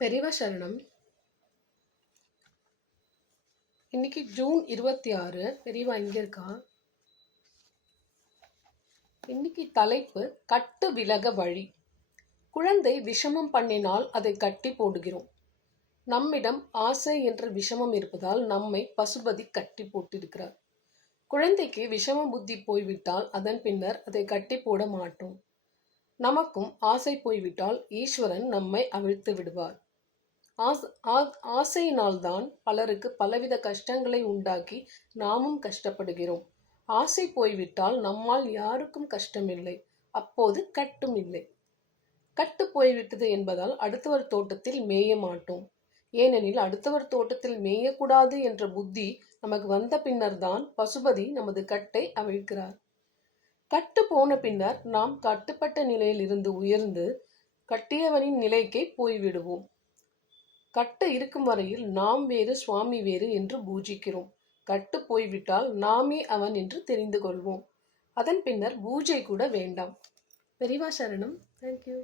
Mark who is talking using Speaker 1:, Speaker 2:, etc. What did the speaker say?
Speaker 1: பெரிவ சரணம். இன்னைக்கு ஜூன் இருபத்தி ஆறு. பெரியவா இங்கே இருக்கா? இன்னைக்கு தலைப்பு கட்டு விலக வழி. குழந்தை விஷமம் பண்ணினால் அதை கட்டி போடுகிறோம். நம்மிடம் ஆசை என்ற விஷமம் இருப்பதால் நம்மை பசுபதி கட்டி போட்டிருக்கிறார். குழந்தைக்கு விஷம புத்தி போய்விட்டால் அதன் பின்னர் அதை கட்டி போட மாட்டோம். நமக்கும் ஆசை போய்விட்டால் ஈஸ்வரன் நம்மை அவிழ்த்து விடுவார். ஆஸ் ஆ- ஆசையினால்தான் பலருக்கு பலவித கஷ்டங்களை உண்டாக்கி நாமும் கஷ்டப்படுகிறோம். ஆசை போய்விட்டால் நம்மால் யாருக்கும் கஷ்டமில்லை. அப்போது கட்டும் இல்லை. கட்டு போய்விட்டது என்பதால் அடுத்தவர் தோட்டத்தில் மேய மாட்டோம். ஏனெனில் அடுத்தவர் தோட்டத்தில் மேயக்கூடாது என்ற புத்தி நமக்கு வந்த பின்னர்தான் பசுபதி நமது கட்டை அவிழ்க்கிறார் கட்டு போன பின்னர் நாம் கட்டுப்பட்ட நிலையில் இருந்து உயர்ந்து கட்டியவனின் நிலைக்கே போய்விடுவோம். கட்டு இருக்கும் வரையில் நாம் வேறு சுவாமி வேறு என்று பூஜிக்கிறோம். கட்டு போய்விட்டால் நாமே அவன் என்று தெரிந்து கொள்வோம். அதன் பின்னர் பூஜை கூட வேண்டாம். பெரிவா சரணம். தேங்க்யூ